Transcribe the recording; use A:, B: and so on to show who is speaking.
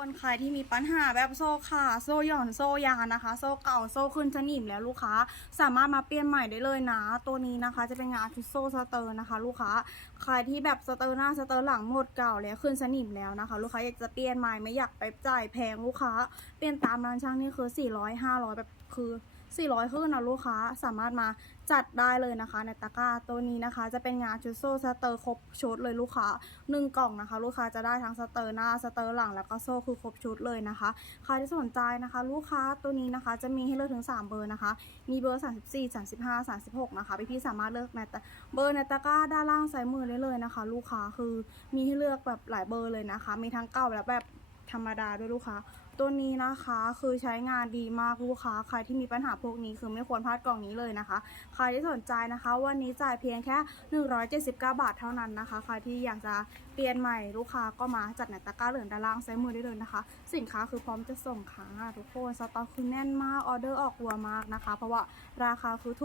A: คนใครที่มีปัญหาแบบโซ่ขาดโซ่หย่อนโซ่ยานนะคะ โซ่เก่าโซ่ขึ้นสนิมแล้วลูกค้าสามารถมาเปลี่ยนใหม่ได้เลยนะ ตัวนี้นะคะจะเป็นงานชุดโซ่สเตอร์นะคะ ลูกค้าใครที่แบบสเตอร์หน้าสเตอร์หลังหมดเก่าแล้วขึ้นสนิมแล้วนะคะ ลูกค้าอยากจะเปลี่ยนใหม่ไม่อยากไปจ่ายแพงลูกค้าเปลี่ยนตามร้านช่างนี่คือ400 500แบบคือ 400ขึ้นนะลูกค้าสามารถมาจัดได้เลยนะคะ ในตะกร้าตัวนี้นะคะ จะเป็นงานชุดโซ่สเตอร์ครบชุดเลยลูกค้าหนึ่งกล่องนะคะ ลูกค้าจะได้ทั้งสเตอร์หน้าสเตอร์หลังแล้วก็โซ่คือครบชุดเลยนะคะ ใครที่สนใจนะคะ ลูกค้าตัวนี้นะคะ จะมีให้เลือกถึง 3 เบอร์นะคะ มีเบอร์ 34 35 36 นะคะพี่ๆสามารถเลือกในตะเบอร์ในตะกร้าด้านล่างซ้ายมือได้เลยนะคะ ลูกค้าคือมีให้เลือกแบบหลายเบอร์เลยนะคะ มีทั้งเก่าและแบบ ธรรมดาด้วยลูกค้า ตัวนี้นะคะคือใช้งานดีมากลูกค้า ใครที่มีปัญหาพวกนี้คือไม่ควรพลาดกล่องนี้เลยนะคะ ใครที่สนใจนะคะ วันนี้จ่ายเพียงแค่ 179 บาทเท่านั้นนะคะ ใครที่อยากจะเปลี่ยนใหม่ลูกค้าก็มาจัดในตะกร้าเหลืองด้านล่างซ้ายมือได้เลยนะคะ สินค้าคือพร้อมจะส่งค่ะทุกคนสต็อกคือแน่นมากออเดอร์ออกรัวมากนะคะ เพราะว่าราคาคือถูก